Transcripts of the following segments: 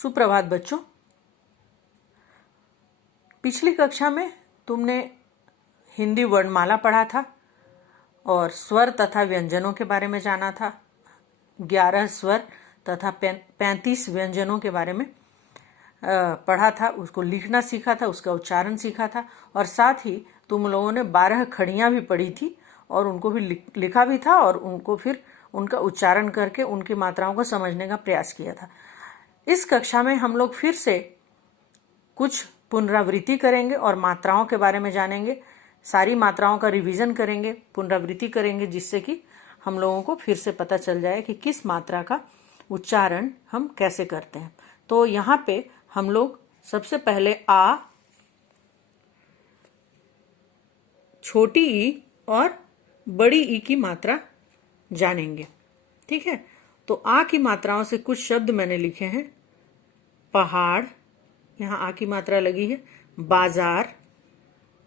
सुप्रभात बच्चों। पिछली कक्षा में तुमने हिंदी वर्णमाला पढ़ा था और स्वर तथा व्यंजनों के बारे में जाना था। 11 स्वर तथा 35 व्यंजनों के बारे में पढ़ा था, उसको लिखना सीखा था, उसका उच्चारण सीखा था और साथ ही तुम लोगों ने 12 खड़ियाँ भी पढ़ी थी और उनको भी लिखा भी था और उनको फिर उनका उच्चारण करके उनकी मात्राओं को समझने का प्रयास किया था। इस कक्षा में हम लोग फिर से कुछ पुनरावृत्ति करेंगे और मात्राओं के बारे में जानेंगे। सारी मात्राओं का रिवीजन करेंगे, पुनरावृत्ति करेंगे, जिससे कि हम लोगों को फिर से पता चल जाए कि किस मात्रा का उच्चारण हम कैसे करते हैं। तो यहाँ पे हम लोग सबसे पहले आ, छोटी ई और बड़ी ई की मात्रा जानेंगे। ठीक है, तो आ की मात्राओं से कुछ शब्द मैंने लिखे हैं। पहाड़, यहाँ आ की मात्रा लगी है। बाजार,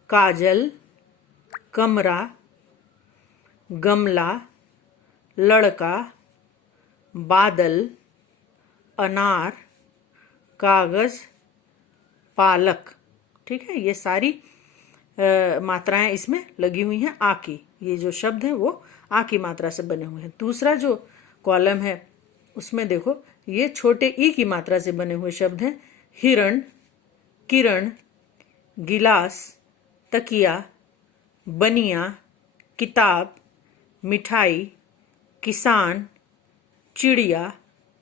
काजल, कमरा, गमला, लड़का, बादल, अनार, कागज, पालक। ठीक है, ये सारी मात्राएं इसमें लगी हुई हैं आ की। ये जो शब्द हैं वो आ की मात्रा से बने हुए हैं। दूसरा जो कॉलम है उसमें देखो, ये छोटे ई की मात्रा से बने हुए शब्द हैं। हिरण, किरण, गिलास, तकिया, बनिया, किताब, मिठाई, किसान, चिड़िया,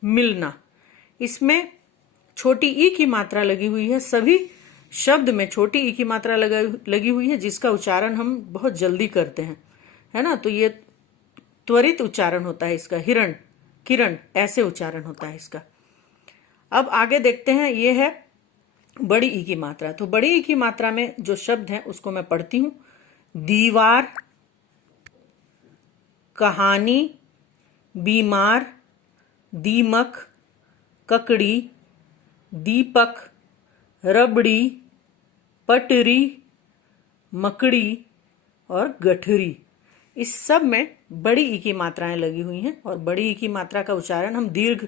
मिलना। इसमें छोटी ई की मात्रा लगी हुई है। सभी शब्द में छोटी ई की मात्रा लगी हुई है, जिसका उच्चारण हम बहुत जल्दी करते हैं, है ना। तो ये त्वरित उच्चारण होता है इसका। हिरण, किरण, ऐसे उच्चारण होता है इसका। अब आगे देखते हैं, ये है बड़ी ई की मात्रा। तो बड़ी ई की मात्रा में जो शब्द हैं उसको मैं पढ़ती हूं। दीवार, कहानी, बीमार, दीमक, ककड़ी, दीपक, रबड़ी, पटरी, मकड़ी और गठरी। इस सब में बड़ी ई की मात्राएं लगी हुई हैं और बड़ी ई की मात्रा का उच्चारण हम दीर्घ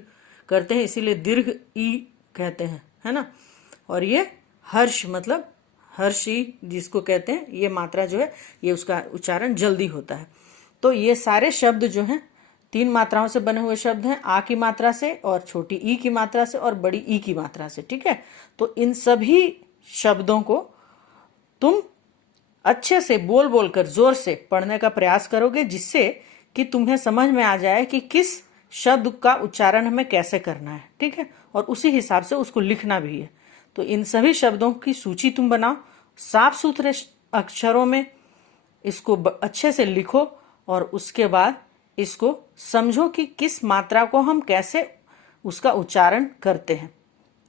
करते हैं, इसीलिए दीर्घ ई कहते हैं, है ना। और ये हर्ष, मतलब हर्षी जिसको कहते हैं, ये मात्रा जो है ये उसका उच्चारण जल्दी होता है। तो ये सारे शब्द जो हैं 3 मात्राओं से बने हुए शब्द हैं, आ की मात्रा से और छोटी ई की मात्रा से और बड़ी ई की मात्रा से। ठीक है, तो इन सभी शब्दों को तुम अच्छे से बोल बोल कर जोर से पढ़ने का प्रयास करोगे, जिससे कि तुम्हें समझ में आ जाए कि किस शब्द का उच्चारण हमें कैसे करना है। ठीक है, और उसी हिसाब से उसको लिखना भी है। तो इन सभी शब्दों की सूची तुम बनाओ, साफ सुथरे अक्षरों में इसको अच्छे से लिखो और उसके बाद इसको समझो कि किस मात्रा को हम कैसे उसका उच्चारण करते हैं।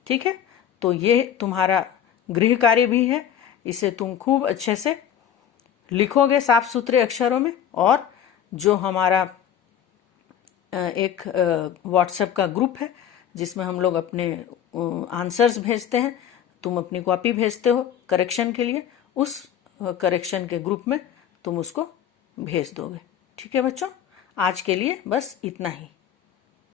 ठीक है, तो ये तुम्हारा गृह कार्य भी है। इसे तुम खूब अच्छे से लिखोगे साफ सुथरे अक्षरों में। और जो हमारा एक व्हाट्सएप का ग्रुप है जिसमें हम लोग अपने आंसर्स भेजते हैं, तुम अपनी कॉपी भेजते हो करेक्शन के लिए, उस करेक्शन के ग्रुप में तुम उसको भेज दोगे। ठीक है बच्चों, आज के लिए बस इतना ही।